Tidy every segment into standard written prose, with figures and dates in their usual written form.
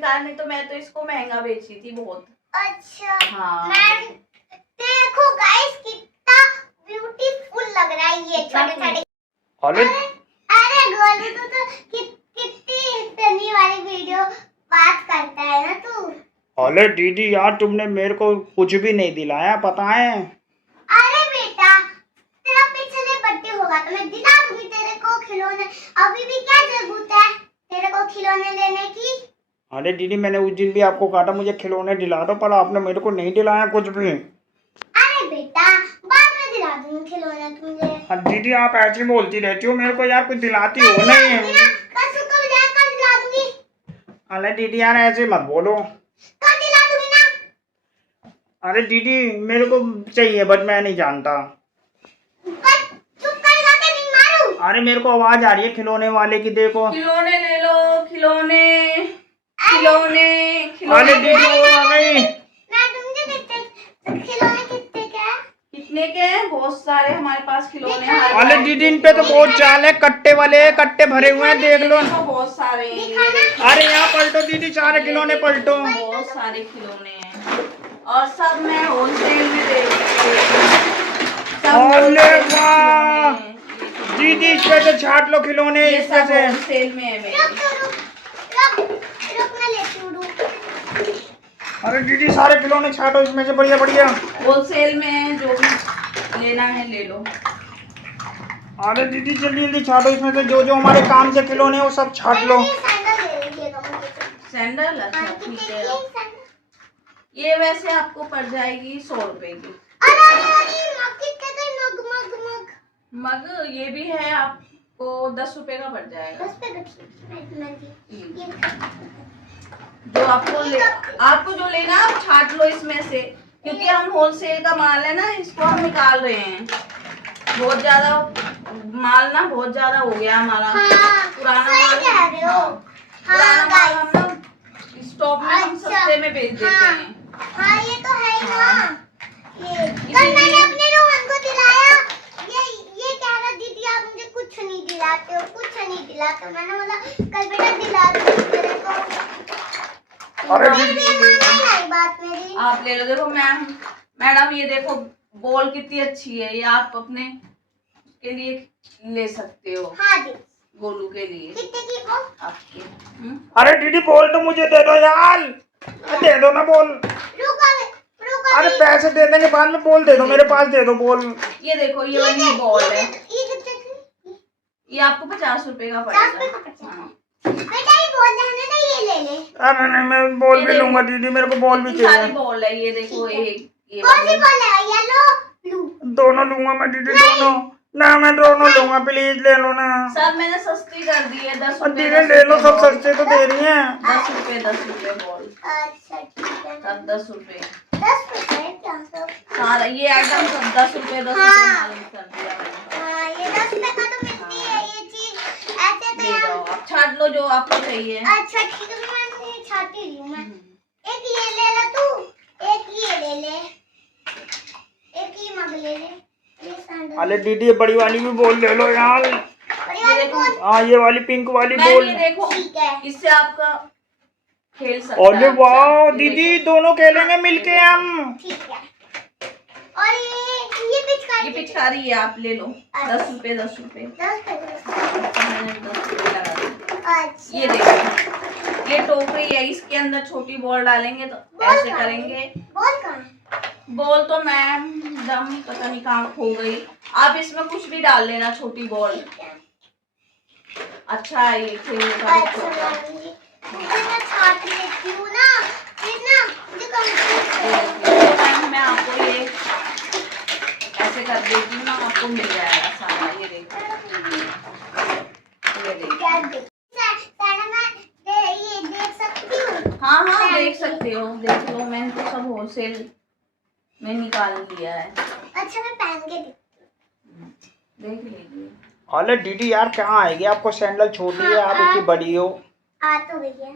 निकाल, नहीं तो मैं तो इसको महंगा बेची थी बहुत। अच्छा हाँ मैम, देखो गाइस कितना ब्यूटीफुल लग रहा है ये छोटे-छोटे। अरे गोलू तो कितनी फनी वाली वीडियो बात करता है ना तू। अरे दीदी यार, तुमने मेरे को कुछ भी नहीं दिलाया, पता है? अरे बेटा, तेरा पिछले बर्थडे होगा तो मैं दिला दूंगी तेरे को खिलौने। अभी भी क्या जरूरत है तेरे को खिलौने लेने की? अरे दीदी, मैंने उस दिन भी आपको कहा था मुझे खिलौने दिला दो, पर आपने मेरे को नहीं दिलाया कुछ भी। अरे बेटा, बाद में दिला दूंगी खिलौने तुझे। हाँ दीदी, आप ऐसी बोलती रहती हो मेरे को यार, कुछ दिलाती हो नहीं है। कल सुबह जाए, कल दिला दूंगी। अरे दीदी यार, ऐसे मत बोलो। कल दिला दूंगी ना। अरे दीदी, मेरे को चाहिए बट मैं नहीं जानता। चुप कर जा के नहीं मारूं। अरे मेरे को आवाज आ रही है खिलौने वाले की, देखो। खिलौने ले लो, खिलौने खिलौने अरे खिलौने। दीदी वो आ गई। मैं तुमसे कितने खिलौने कितने के हैं? कितने के हैं? बहुत सारे हमारे पास खिलौने हैं। अरे दीदी, इन पे तो बहुत चाल है, कट्टे वाले कट्टे भरे हुए हैं, देख लो। देखो बहुत सारे हैं। अरे यहाँ पलटो दीदी, सारे खिलौने पलटो। बहुत सारे खिलौने हैं और सब मैं होलसेल में दे रही हूँ। अरे वाह दीदी, इस पे से छाट लो खिलौने, ये इस पे सब से। होलसेल में है मेरे। रुक मैं लेती हूँ। अरे दीदी, सारे खिलौने छाटो इसमें से, बढ़िया बढ़िया। होलसेल में है, जो भी लेना है ले लो। अरे दीदी जल्दी जल्दी छाटो इसमें से, जो जो हमारे काम के खिलौने हैं वो सब छाट लो। सैंडल, अच्छा ठीक है। ये वैसे आपको पड़ जाएगी 100 रुपए की। मग ये भी है, आपको 10 रुपए का पड़ जाएगा। जो आपको जो लेना है आप छाट लो इसमें से, क्योंकि हम होलसेल का माल है ना, इसको हम निकाल रहे हैं। बहुत ज्यादा माल ना, बहुत ज्यादा हो गया हमारा। पुराना माल, पुराना माल हम लोग स्टॉक में हम सस्ते में बेच देते हैं। हाँ ये तो है ही ना। ये कल मैंने अपने रोहन को दिलाया, ये कह रहा दीदी आप मुझे कुछ नहीं दिलाते हो, कुछ नहीं दिलाते। मैंने बोला कल बेटा दिला दूंगी तेरे को। अरे नहीं बात मेरी। आप ले लो। देखो मैडम ये देखो बॉल कितनी अच्छी है, ये आप अपने के लिए ले सकते हो। हाँ जी, गोलू के लिए। कितने की वो? आपके अरे दीदी, बोल तो मुझे दे दो यार, दे दो ना बोल। रुको अरे पैसे दे देंगे बाद में, बोल दे दो, मेरे पास दे दो बोल। ये देखो ये वाली बॉल है, ये कितने की? ये आपको 50 रुपए का पड़ेगा। हाँ। बेटा ये बॉल रहने दे, ये ले ले। अरे नहीं, मैं बॉल भी लूंगा दीदी, मेरे को बॉल भी इतनी सारी चाहिए। बॉल है, ये देखो ये कौन सी वाली। बॉल है? Yellow blue? दोनों लूंगा मैं दीदी, दोनों ना, मैं दोनों लूंगा, प्लीज ले लो ना। सब मैंने सस्ती कर दी है, 10 रुपए। दीदी ले लो, सब सस्ते तो दे रही हैं। 10 रुपए बॉल, अच्छा ठीक है। सब 10 रुपए 10 रुपए क्या सब? सारा ये आइटम सब 10 रुपए 10 हाँ। रुपए मालूम कर दिया मैंने। हाँ ये 10 रुपए का तो मिलती है ये चीज। ऐसे तो ले यार। जाओ आप, छाट लो जो आपको चाहिए। अच्छा ठीक है, मैं छाती रही हूँ मैं। एक ये ले ले तू, एक ये ले ले, एक ये मग ले ले, ये सैंडल। अरे दीदी, ये बड़ी वाली भी बॉल ले लो यार। बड़ी वाली बॉल? हाँ ये वाली पिंक वाली मैं बॉल। ये देखो, ठीक है। इससे आपका खेल सकता है। अरे वाह अच्छा, दीदी, ये देखो। दोनों खेलेंगे मिलके हम। ठीक है। और ये पिचकारी? ये पिचकारी है, आप ले लो। 10 रुपए 10 रुपए। 10 रुपए। मैंने 10 रुपए लगा दिए। अच्छा ये देखो, ये टोकरी है, इसके अंदर छोटी बॉल डालेंगे तो ऐसे करेंगे। बॉल कहाँ है? बॉल तो मैम दम पता नहीं कहाँ खो गई। आप इसमें कुछ भी डाल लेना, छोटी बॉल। अच्छा है ये खेलने का भी अच्छा छोटा। मैं छाट लेती हूँ ना, फिर ना मुझे कंफ्यूज तो मैम मैं आपको ये ऐसे कर देती हूँ ना, आपको मिल जाएगा सारा। ये देखो, ये देखो। ये देख सकती हूँ? हाँ हाँ देख सकते हो, देख लो। मैंने तो सब होलसेल में निकाल लिया है, अच्छा मैं पहन के देख लीजिए। अरे दीदी यार, कहाँ आएगी, आपको सैंडल छोटी है, आप इतनी बड़ी हो। आ तो भैया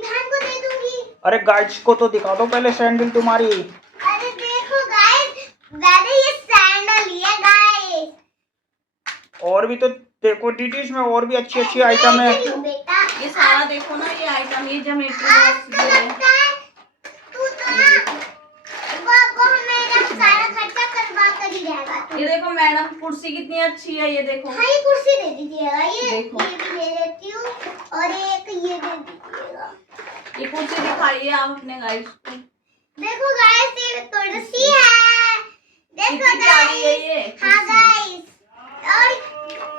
बहन को दे दूंगी। अरे गाइड्स को तो दिखा दो पहले सैंडल तुम्हारी। अरे देखो गाइस, ये सैंडल ही है गाइस। और भी तो देखो दीदी इसमें और भी अच्छी अच्छी आइटम है। बेटा ये सारा देखो ना, ये आइटम, ये ज्योमेट्री आपको बॉक्स लगता है तू तो ना वो मेरा सारा खर्चा करवा कर ही रहेगा तू। ये देखो मैडम, कुर्सी कितनी अच्छी है, ये देखो। हाँ ये कुर्सी दे दीजिएगा, ये देखो। ये भी ले लेती हूँ और एक ये दे दीजिएगा। ये कुर्सी दिखाइए आप अपने गाइस को। देखो गाइस ये कुर्सी है, देखो कितनी प्यारी है गाइस। ये हाँ कुर्सी। गाइस, और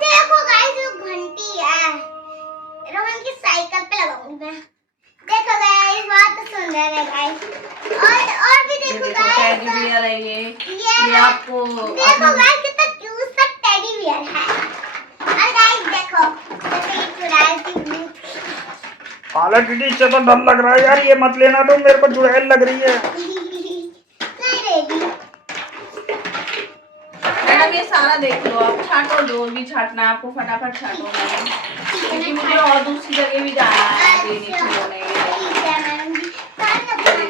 देखो गाइस ये घंटी है, रोहन की साइकिल पे लगाऊंगी मैं। देखो गाइस बहुत सुंदर है गाइस। और भी ये देखो देखो गाइस, टेडी बियर है ये आपको देखो गाइस कितना क्यूट सा टेडी बियर है। और गाइस देखो जैसे ये चुड़ैल की भूत। हालांकि दीदी इससे तो डर लग रहा है यार, ये मत लेना, तो मेरे को चुड़ैल लग रही है। नहीं रहेगी। मैडम ये सारा देख लो आप, छाटो जो भी छाटना है आपको, फटाफट छाटो मैडम, क्योंकि मुझे और दूसरी जगह भी जाना है देने खिलौने। ठीक है मैडम जी,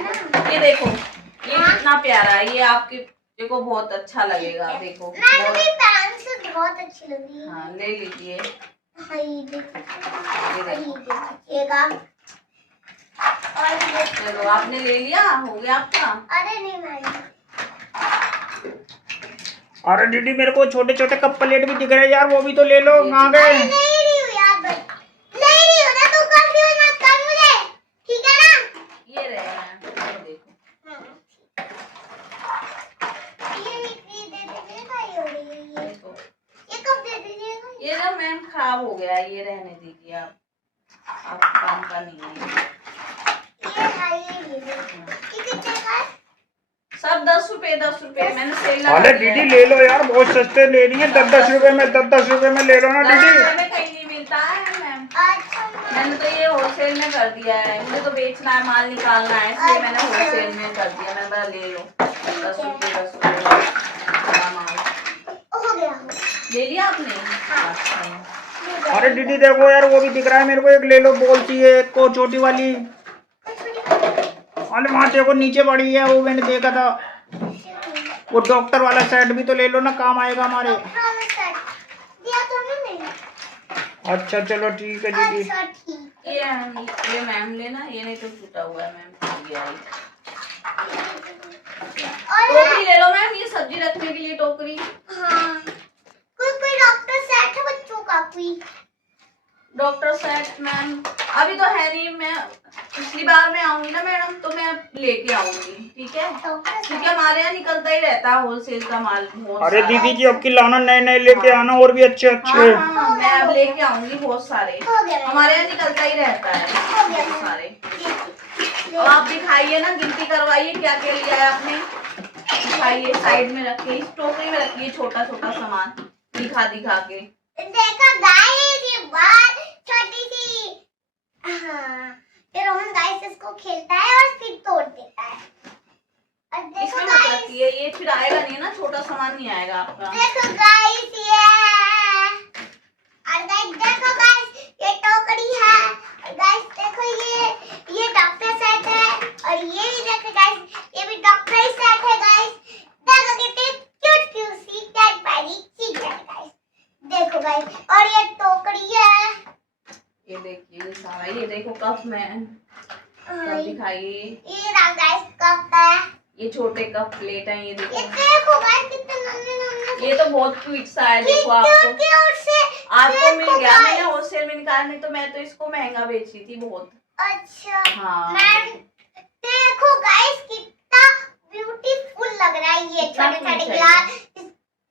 ना ये देखो ये कितना प्यारा है, ये आपके देखो बहुत अच्छा लगेगा, देखो मैडम बहुत। ये पेंसिल बहुत अच्छी लग रही है। हाँ ले लीजिए। हाँ ये देखिए, ये देखो। देखिएगा। और ये चलो आपने ले लिया, हो गया आपका। अरे नहीं मैडम, अरे दीदी मेरे को छोटे छोटे कप प्लेट भी दिख रहे हैं यार, वो भी तो ले लो। कहाँ गए? अरे ले रही हूँ यार, बस ले रही हूँ ना, तू कंफ्यूज मत कर मुझे, ठीक है ना? ये रहे हैं, ये देखो। ये दे दीजिएगा, ये हो रही है ये। देखो ये कब दे दीजिएगा? ये ना मैम खराब हो गया, ये रहने दीजिए आप काम का नहीं है। ये है ये देखो। ये कितने का है? सब 10 रुपए मैंने सेल लगा अरे दिया दीदी है। ले लो यार, बहुत सस्ते ले रही है, 10-10 रुपए में, 10-10 रुपए में ले लो ना 10 दीदी। रुपए में कहीं नहीं मिलता है मैम, अच्छा मैम। मैंने तो ये होलसेल में कर दिया है, मुझे तो बेचना है, माल निकालना है, इसलिए मैंने होलसेल में कर दिया। मैंने बोला ले लो 10 रुपए बड़ा माल। हो गया। ले लिया आपने? अच्छा। अरे दीदी देखो यार, वो भी दिख रहा है मेरे को, एक ले लो, बोल सी है एक को छोटी वाली। अरे वहाँ देखो नीचे पड़ी है, वो मैंने देखा था, वो डॉक्टर वाला सेट भी तो ले लो ना, काम आएगा हमारे। दिया तो नहीं। अच्छा चलो ठीक है दीदी। अच्छा ठीक। ये मैम लेना, ये नहीं तो टूटा हुआ है मैम, ये आई। और टोकरी ले लो मैम, ये सब्जी रखने के लिए टोकरी। हाँ, कोई डॉक्टर सेट है बच्चों का कोई? डॉक्टर सेट मैम अभी तो है नहीं, मैं पिछली बार मैं आऊंगी ना मैडम तो मैं लेके आऊंगी, ठीक है? क्योंकि हमारे यहाँ निकलता ही रहता है होलसेल का माल बहुत अरे सारा। दीदी जी अब की लाना, नए नए लेके आना, और भी अच्छे अच्छे। हाँ, मैं अब लेके आऊंगी बहुत सारे, हो गया। हमारे यहाँ निकलता ही रहता है बहुत सारे। अब आप दिखाइए ना, गिनती करवाइए क्या क्या लिया है आपने, दिखाइए, साइड में रखिए, इस टोकरी में रखिए छोटा छोटा सामान, दिखा दिखा के। देखो गाइस ये बात छोटी सी, हाँ ये रोहन गाइस इसको खेलता है और फिर तोड़ देता है। और देखो इसमें मत गाइस, रखिए, ये फिर आएगा नहीं ना, छोटा सामान नहीं आएगा आपका। देखो गाइस ये, और गाइस देखो गाइस ये टोकरी है, और गाइस देखो ये डॉक्टर सेट है, और ये भी देखो गाइस ये भी डॉक्टर ही सेट है गाइस। देखो कितनी क्यूट क्यूट सी कैडबरी चीज है गाइस, देखो गाइस। और ये टोकरी है, ये देखिए ये सारा, ये देखो कप में, कप दिखाइए, ये रहा गाइस कप है, ये छोटे कप प्लेट है, ये ये देखो, देखो गाइस कितने नन्हे नन्हे ये तो बहुत क्यूट सा है, देखो आपको क्यूट से आपको मिल देखो गया, मैंने guys। होलसेल में निकाला, नहीं तो मैं तो इसको महंगा बेची थी बहुत। अच्छा हाँ मैम देखो गाइस कितना ब्यूटीफुल लग रहा है ये कितना छोटे छोटे cute है गिलास,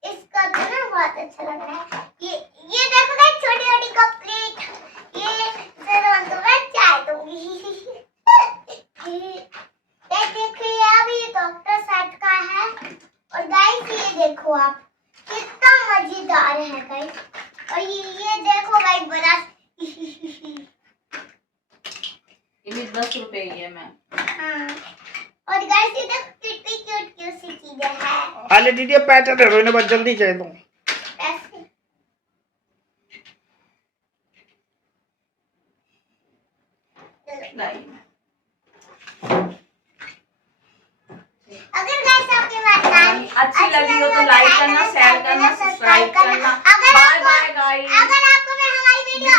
इसका तो ना बहुत अच्छा लग रहा है। ये देखो गाइस छोटी छोटी कप प्लेट, ये जरूर तो मैं चाय दूंगी। ये देखिए अभी ये डॉक्टर सेट का है, और गाइस ये देखो आप कितना मजेदार है गाइस, और ये देखो गाइस बड़ा ये भी 10 रुपए ही है मैम। हाँ, और गाइस ये देखो कितनी क्यूट क्यूट सी चीजें हैं। अरे दीदी अब पैसे दे दो इन्हें, बस जल्दी चाहिए दो। पैसे लाइए। अगर गाइस आपके पास अच्छी लगी हो तो लाइक करना, शेयर करना, सब्सक्राइब करना। Bye bye guys. अगर आपको हमारी वीडियो